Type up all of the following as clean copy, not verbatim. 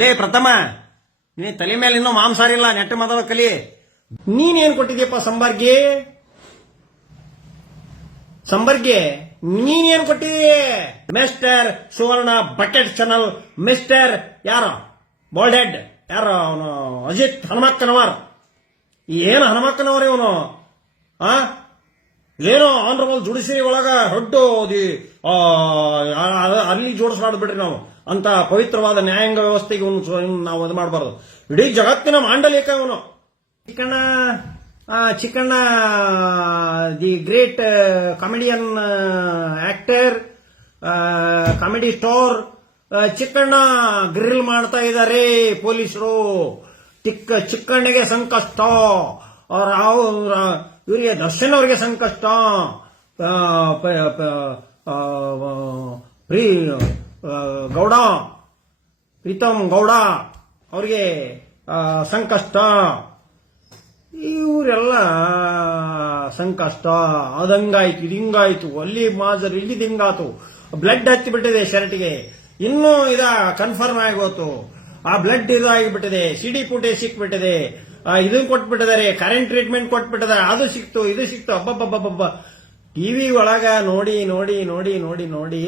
ಲೇ ಪ್ರಥಮ, ನೀ ತಲೆ ಮೇಲೆ ಇನ್ನೂ ಮಾಂಸಾರಿಲ್ಲ, ನೆಟ್ಟು ಮಾತಾಡೋ ಕಲಿ. ನೀನೇನ್ ಕೊಟ್ಟಿದ್ಯಪ್ಪ ಸಂಬರ್ಗೆ ನೀನೇನ್ ಕೊಟ್ಟಿದ್ದೀ? ಮಿಸ್ಟರ್ ಸುವರ್ಣ ಬಕೆಟ್ ಚಾನಲ್ ಮಿಸ್ಟರ್ ಯಾರೋ ಬೋಲ್ಡ್ ಹೆಡ್, ಯಾರೋ ಅವನು ಅಜಿತ್ ಹನುಮಕ್ಕನವರ್. ಏನು ಹನುಮಕ್ಕನವರ್ ಇವನು? ಏನೋ ಆನರಬಲ್ ಜುಡಿಷರಿ ಒಳಗ ಹೊಡ್ಡು ಅಲ್ಲಿ ಜೋಡಿಸ್ಲಾಡ್ಬಿಡ್ರಿ ನಾವು ಅಂತ ಪವಿತ್ರವಾದ ನ್ಯಾಯಾಂಗ ವ್ಯವಸ್ಥೆಗೆ ನಾವು ಅದು ಮಾಡಬಾರ್ದು. ಇಡೀ ಜಗತ್ತಿನ ಮಾಂಡಲಿಕ ಇವನು. Chikkanna the great comedian actor, comedy star Chikkanna grill ಮಾಡ್ತಾ ಇದ್ದಾರೆ ಪೊಲೀಸರು. ಚಿಕ್ಕಣ್ಣಗೆ ಸಂಕಷ್ಟ, ಇವರಿಗೆ ದರ್ಶನ್ ಅವರಿಗೆ ಸಂಕಷ್ಟ, ಗೌಡ ಪ್ರೀತಮ್ ಗೌಡ ಅವರಿಗೆ ಸಂಕಷ್ಟ. ಇವರೆಲ್ಲ ಸಂಕಷ್ಟ. ಅದಂಗಾಯ್ತು, ಇದಿಂಗಾಯ್ತು, ಅಲ್ಲಿ ಮಾಜರ್ ಇಲ್ಲಿ ದಿಂಗಾತು, ಬ್ಲಡ್ ಹತ್ತಿಬಿಟ್ಟಿದೆ ಶರ್ಟ್ಗೆ. ಇನ್ನೂ ಕನ್ಫರ್ಮ್ ಆಗೋತು, ಆ ಬ್ಲಡ್ ಇದಾಗಿಬಿಟ್ಟಿದೆ, ಸಿಡಿ ಪುಟೆ ಸಿಕ್ಬಿಟ್ಟಿದೆ, ಇದನ್ನು ಕೊಟ್ಬಿಟ್ಟಿದ್ದಾರೆ, ಕರೆಂಟ್ ಟ್ರೀಟ್ಮೆಂಟ್ ಕೊಟ್ಬಿಟ್ಟಿದ್ದಾರೆ, ಅದು ಸಿಕ್ತು ಇದು ಸಿಕ್ತು. ಅಬ್ಬಬ್ಬಬ್ಬಬ್ಬ ಟಿವಿ ಒಳಗ ನೋಡಿ ನೋಡಿ ನೋಡಿ ನೋಡಿ ನೋಡಿ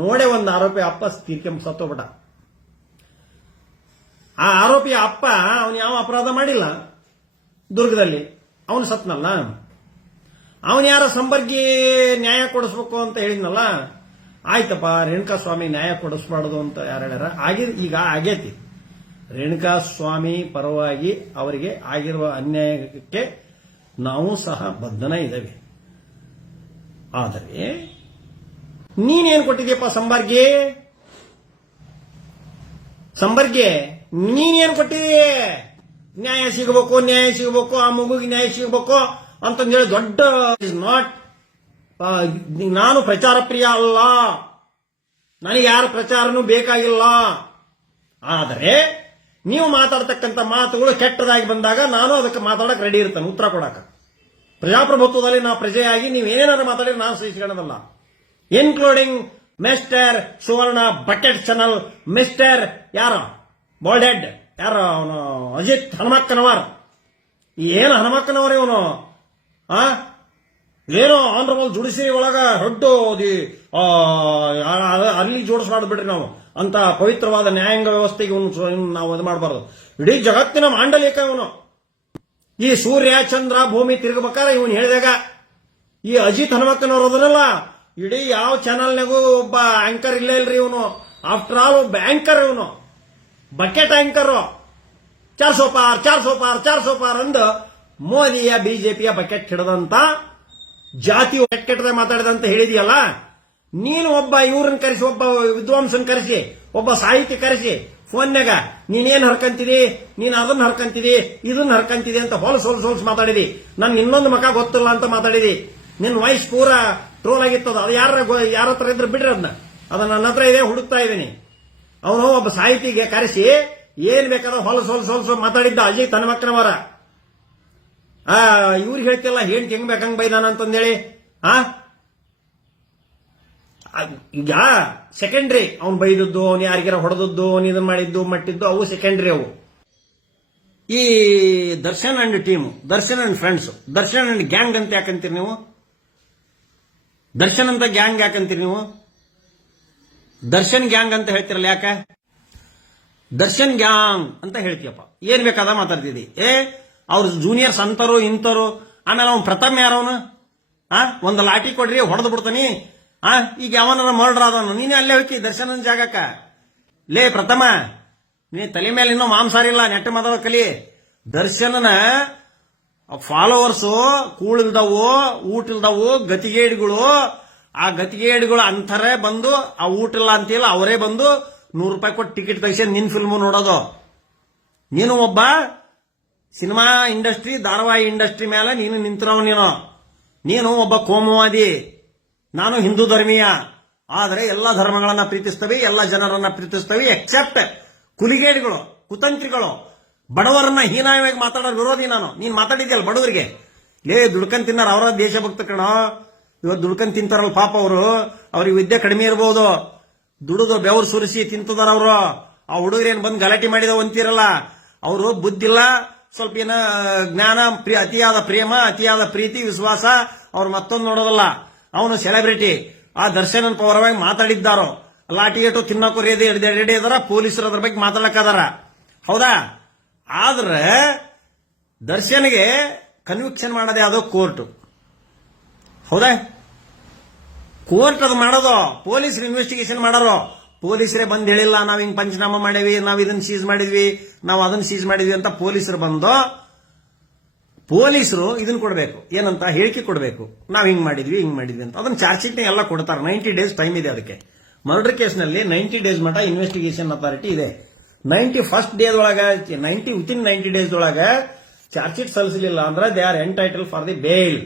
ನೋಡೆ ಒಂದು ಆರೋಪಿ ಅಪ್ಪ ತೀರ್ಕೊಂಡ್ ಸತ್ತೋಗ್ಬಿಟ್ಟ. ಆ ಆರೋಪಿಯ ಅಪ್ಪ ಅವನು ಯಾವ ಅಪರಾಧ ಮಾಡಿಲ್ಲ ದುರ್ಗದಲ್ಲಿ, ಅವನು ಸತ್ನಲ್ಲ. ಅವನು ಯಾರ ಸಂಬರ್ಗಿ ನ್ಯಾಯ ಕೊಡಿಸ್ಬೇಕು ಅಂತ ಹೇಳಿದ್ನಲ್ಲ, ಆಯ್ತಪ್ಪ ರೇಣುಕಾ ಸ್ವಾಮಿ ನ್ಯಾಯ ಕೊಡಿಸ್ಬಾರ್ದು ಅಂತ ಯಾರು ಹೇಳ್ಯಾರ? ಈಗ ಆಗೇತಿ. ರೇಣುಕಾ ಸ್ವಾಮಿ ಪರವಾಗಿ ಅವರಿಗೆ ಆಗಿರುವ ಅನ್ಯಾಯಕ್ಕೆ ನಾವು ಸಹ ಬದ್ಧನ ಇದ್ದೇವೆ. ಆದರೆ ನೀನೇನ್ ಕೊಟ್ಟಿದ್ಯಪ್ಪ ಸಂಬರ್ಗೆ ನೀನೇನ್ ಕೊಟ್ಟಿದೀಯ? ನ್ಯಾಯ ಸಿಗಬೇಕು, ಆ ಮಗುಗೆ ನ್ಯಾಯ ಸಿಗಬೇಕು ಅಂತಂದೇಳಿ ದೊಡ್ಡ ಇಸ್ ನಾಟ್. ನಾನು ಪ್ರಚಾರ ಪ್ರಿಯ ಅಲ್ಲ, ನನಗೆ ಯಾರ ಪ್ರಚಾರನೂ ಬೇಕಾಗಿಲ್ಲ. ಆದರೆ ನೀವು ಮಾತಾಡ್ತಕ್ಕಂಥ ಮಾತುಗಳು ಕೆಟ್ಟದಾಗಿ ಬಂದಾಗ ನಾನು ಅದಕ್ಕೆ ಮಾತಾಡಕ್ಕೆ ರೆಡಿ ಇರ್ತೇನೆ, ಉತ್ತರ ಕೊಡಕ. ಪ್ರಜಾಪ್ರಭುತ್ವದಲ್ಲಿ ನಾವು ಪ್ರಜೆಯಾಗಿ ನೀವೇನಾದ್ರು ಮಾತಾಡಿದ್ರೆ ನಾನು ಸಹಿಸಿಕೊಳ್ಳೋದಲ್ಲ. ಇನ್ಕ್ಲೂಡಿಂಗ್ ಮಿಸ್ಟರ್ ಸುವರ್ಣ ಬಕೆಟ್ ಚಾನಲ್ ಮಿಸ್ಟರ್ ಯಾರೋ ಬೋಲ್ಡ್ ಹೆಡ್, ಯಾರೋ ಅವನು ಅಜಿತ್ ಹನುಮಕ್ಕನವರ್. ಏನು ಹನುಮಕ್ಕನವರ್ ಇವನು? ಏನೋ ಆನರಬಲ್ ಜುಡಿಷರಿ ಒಳಗ ಹೊಡ್ಡು ಅಲ್ಲಿ ಜೋಡಿಸ್ಲಾಡ್ಬಿಡ್ರಿ ನಾವು ಅಂತ ಪವಿತ್ರವಾದ ನ್ಯಾಯಾಂಗ ವ್ಯವಸ್ಥೆಗೆ ನಾವು ಅದು ಮಾಡಬಾರ್ದು. ಇಡೀ ಜಗತ್ತಿನ ಮಾಂಡಲಿಕ ಇವನು. ಈ ಸೂರ್ಯ ಚಂದ್ರ ಭೂಮಿ ತಿರುಗಬೇಕಾದ್ರೆ ಇವನು ಹೇಳಿದಾಗ ಈ ಅಜಿತ್ ಹನುಮಕ್ಕನವರು ಅದನ್ನಲ್ಲ, ಇಡೀ ಯಾವ ಚಾನಲ್ನಾಗೂ ಒಬ್ಬ ಆಂಕರ್ ಇಲ್ಲೇ ಇಲ್ರಿ ಇವನು. ಆಫ್ಟರ್ ಆಲ್ ಒಬ್ಬ ಆಂಕರ್ ಇವನು, ಬಕೆಟ್ ಆಂಕರ್. 400 ಪಾರ್ ಅಂದು ಮೋದಿಯ ಬಿಜೆಪಿಯ ಬಕೆಟ್ ಹಿಡದಂತ ಜಾತಿ ಕೆಟ್ಟದ ಮಾತಾಡಿದಂತ ಹೇಳಿದೆಯಲ್ಲ. ನೀನು ಒಬ್ಬ ಇವ್ರನ್ನ ಕರೆಸಿ, ಒಬ್ಬ ವಿದ್ವಾಂಸನ್ ಕರೆಸಿ, ಒಬ್ಬ ಸಾಹಿತ್ಯ ಕರೆಸಿ ಫೋನ್ಯಾಗ ನೀನೇನ್ ಹರ್ಕಂತಿದಿ, ನೀನ್ ಅದನ್ನ ಹರ್ಕಂತಿದಿ, ಇದನ್ನ ಹರ್ಕಂತಿದಿ ಅಂತ ಹೊಲಸು ಮಾತಾಡಿದಿ. ನನ್ ಇನ್ನೊಂದು ಮಕ ಗೊತ್ತಿಲ್ಲ ಅಂತ ಮಾತಾಡಿದಿ. ನಿನ್ ವಾಯ್ಸ್ ಪೂರಾ ಟ್ರೋಲ್ ಆಗಿತ್ತದ. ಅದು ಯಾರ ಹತ್ರ ಇದ್ರೆ ಬಿಡ್ರಿ ಅದನ್ನ ನನ್ನ ಹತ್ರ ಇದೆ, ಹುಡುಕ್ತಾ ಇದ್ದೀನಿ. ಅವನು ಒಬ್ಬ ಸಾಹಿತಿಗೆ ಕರೆಸಿ ಏನ್ ಬೇಕಾದ ಹೊಲಸು ಮಾತಾಡಿದ್ದ ಅಜಿತ್ ಹನುಮಕ್ಕನವರ. ಇವ್ರಿಗೆ ಹೇಳ್ತಿಲ್ಲ ಹೆಂಗ್ ಹೆಂಗ್ ಬೇಕಂಗ್ ಬೈದಾನ ಅಂತಂದೇಳಿ. ಈಗ ಸೆಕೆಂಡ್ರಿ ಅವ್ನು ಬೈದದ್ದು, ಅವ್ನು ಯಾರಿಗಾರ ಹೊಡೆದದ್ದು, ಅವ್ನು ಇದನ್ನ ಮಾಡಿದ್ದು ಮಟ್ಟಿದ್ದು, ಅವು ಸೆಕೆಂಡ್ರಿ. ಅವು ಈ Darshan and team, Darshan and friends, Darshan and gang ಅಂತ ಯಾಕಂತೀರಿ ನೀವು? ದರ್ಶನ್ ಅಂತ ಗ್ಯಾಂಗ್ ಯಾಕಂತೀರಿ ನೀವು? ದರ್ಶನ್ ಗ್ಯಾಂಗ್ ಅಂತ ಹೇಳ್ತಿರಲ್ಲ, ಯಾಕ ದರ್ಶನ್ ಗ್ಯಾಂಗ್ ಅಂತ ಹೇಳ್ತೀಯಪ್ಪ? ಏನ್ ಬೇಕಾದ ಮಾತಾಡ್ತಿದ್ದಿ. ಅವ್ರ ಜೂನಿಯರ್ಸ್ ಅಂತರು ಇಂತರು. ಆಮೇಲೆ ಅವ್ನು ಪ್ರಥಮ್ ಯಾರವನು? ಒಂದು ಲಾಠಿ ಕೊಡ್ರಿ ಹೊಡೆದು ಬಿಡ್ತಾನಿ. ಈಗ ಯಾವನಾರ ಮರ್ಡರ್ ಆದವನು, ನೀನೇ ಅಲ್ಲೇ ಹೋಗಿ ದರ್ಶನನ ಜಾಗಕ್ಕ. ಲೇ ಪ್ರಥಮ, ನೀ ತಲೆ ಮೇಲೆ ಇನ್ನೂ ಮಾಂಸಾರಿಲ್ಲ, ನೆಟ್ಟು ಮಾತಾಡೋ ಕಲಿ. ದರ್ಶನನ ಫಾಲೋವರ್ಸು ಕೂಳಿಲ್ದವು, ಊಟ ಇಲ್ದವು ಗತಿಗೇಡಿಗಳು. ಆ ಗತಿಗೇಡಿಗಳು ಅಂತಾರೆ ಬಂದು, ಆ ಊಟ ಇಲ್ಲ ಅಂತಿಲ್ಲ, ಅವರೇ ಬಂದು ₹100 ಕೊಟ್ಟು ಟಿಕೆಟ್ ತೆಗಿಸಿ ನಿನ್ ಫಿಲ್ಮು ನೋಡೋದು. ನೀನು ಒಬ್ಬ ಸಿನಿಮಾ ಇಂಡಸ್ಟ್ರಿ, ಧಾರಾವಾಹಿ ಇಂಡಸ್ಟ್ರಿ ಮೇಲೆ ನೀನು ನಿಂತಿರೋನು. ನೀನು ಒಬ್ಬ ಕೋಮುವಾದಿ, ನಾನು ಹಿಂದೂ ಧರ್ಮೀಯ. ಆದರೆ ಎಲ್ಲ ಧರ್ಮಗಳನ್ನ ಪ್ರೀತಿಸ್ತವೆ, ಎಲ್ಲ ಜನರನ್ನ ಪ್ರೀತಿಸ್ತವೆ, ಎಕ್ಸೆಪ್ಟ್ ಕುಲಿಗೇಡಿಗಳು, ಕುತಂತ್ರಿಗಳು, ಬಡವರನ್ನ ಹೀನಾಯವಾಗಿ ಮಾತಾಡೋ ವಿರೋಧಿ ನಾನು. ನೀನ್ ಮಾತಾಡಿದ್ಯಲ್ಲ ಬಡವರಿಗೆ. ದುಡ್ಕಂಡ್ ತಿನ್ನಾರ, ಅವರ ದೇಶಭಕ್ತ ಕಣ. ಇವತ್ತು ದುಡ್ಕಂಡ್ ತಿಂತಾರಲ್ಲ ಪಾಪ ಅವರು, ಅವ್ರಿಗೆ ವಿದ್ಯೆ ಕಡಿಮೆ ಇರಬಹುದು, ದುಡಿದು ಬೆವರು ಸುರಿಸಿ ತಿಂತದಾರ ಅವರು. ಆ ಹುಡುಗರೇನು ಬಂದು ಗಲಾಟೆ ಮಾಡಿದವ ಅಂತೀರಲ್ಲ, ಅವರು ಬುದ್ಧಿಲ್ಲ, ಸ್ವಲ್ಪ ಏನ ಜ್ಞಾನ, ಅತಿಯಾದ ಪ್ರೇಮ, ಅತಿಯಾದ ಪ್ರೀತಿ, ವಿಶ್ವಾಸ, ಅವ್ರು ಮತ್ತೊಂದು ನೋಡೋದಲ್ಲ. ಅವನು ಸೆಲೆಬ್ರಿಟಿ. ಆ ದರ್ಶನ್ ಪರವಾಗಿ ಮಾತಾಡಿದ್ದಾರೋ, ಲಾಠಿ ಏಟು ತಿನ್ನೋಕು ರೆಡಿ ಇದಾರ, ಪೊಲೀಸರು ಅದ್ರ ಬಗ್ಗೆ ಮಾತಾಡಕದಾರ. ಹೌದಾ? ಆದ್ರೆ ದರ್ಶನ್ಗೆ ಕನ್ವಿಕ್ಷನ್ ಮಾಡೋದೇ ಅದು ಕೋರ್ಟ್. ಹೌದಾ? ಕೋರ್ಟ್ ಅದು ಮಾಡೋದು, ಪೊಲೀಸರು ಇನ್ವೆಸ್ಟಿಗೇಷನ್ ಮಾಡೋರು. ಪೊಲೀಸರೇ ಬಂದು ಹೇಳಿಲ್ಲ, ನಾವ್ ಹಿಂಗ್ ಪಂಚನಾಮ ಮಾಡೇವಿ, ನಾವ್ ಇದನ್ನ ಸೀಸ್ ಮಾಡಿದ್ವಿ, ನಾವು ಅದನ್ನ ಸೀಸ್ ಮಾಡಿದ್ವಿ ಅಂತ ಪೊಲೀಸರು ಬಂದು ಪೊಲೀಸರು ಇದನ್ನ ಕೊಡಬೇಕು, ಏನಂತ ಹೇಳಿಕೆ ಕೊಡಬೇಕು, ನಾವ್ ಹಿಂಗ್ ಮಾಡಿದ್ವಿ ಅಂತ. ಅದನ್ನ ಚಾರ್ಜ್ ಶೀಟ್ ಎಲ್ಲ ಕೊಡ್ತಾರೆ. 90 ಡೇಸ್ ಟೈಮ್ ಇದೆ ಅದಕ್ಕೆ. ಮರ್ಡರ್ ಕೇಸ್ನಲ್ಲಿ 90 ಡೇಸ್ ಮಟ್ಟ ಇನ್ವೆಸ್ಟಿಗೇಷನ್ ಅಥಾರಿಟಿ ಇದೆ. 91st ಡೇಸ್ ಒಳಗ, ವಿತಿನ್ 90 ಡೇಸ್ ಒಳಗ ಚಾರ್ಜ್ ಶೀಟ್ ಸಲ್ಲಿಸಲಿಲ್ಲ ಅಂದ್ರೆ they are entitled for the bale.